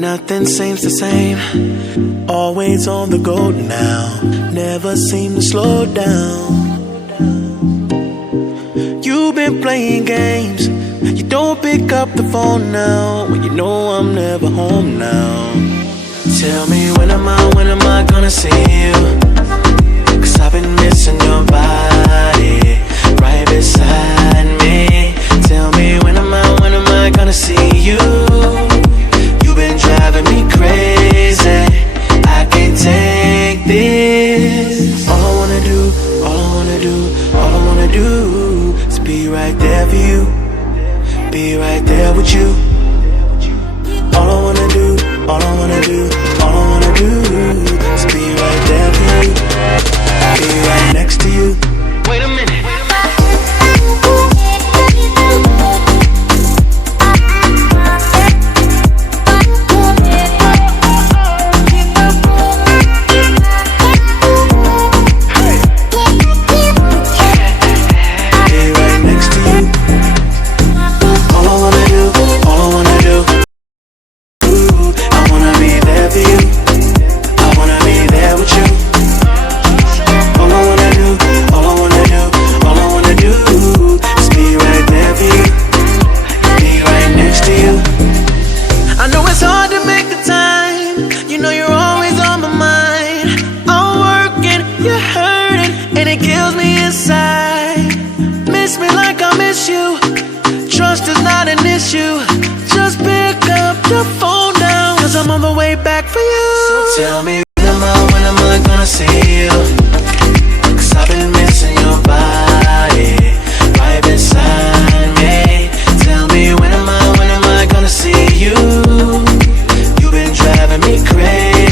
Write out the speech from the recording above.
Nothing seems the same. Always on the go now. Never seem to slow down. You've been playing games. You don't pick up the phone now when you know I'm never home now. Tell me when am I gonna see you? 'Cause I've been missing your body right beside me. Tell me when am I gonna see you? You've been driving me crazy. I can't take this. All I wanna do is be right there for you. Be right there with you. All I wanna do is be right there for you. Be right next to you. Wait a minute. Trust is not an issue. Just pick up the phone now, 'cause I'm on the way back for you. So tell me when am I gonna see you? 'Cause I've been missing your body right beside me. Tell me when am I gonna see you? You've been driving me crazy.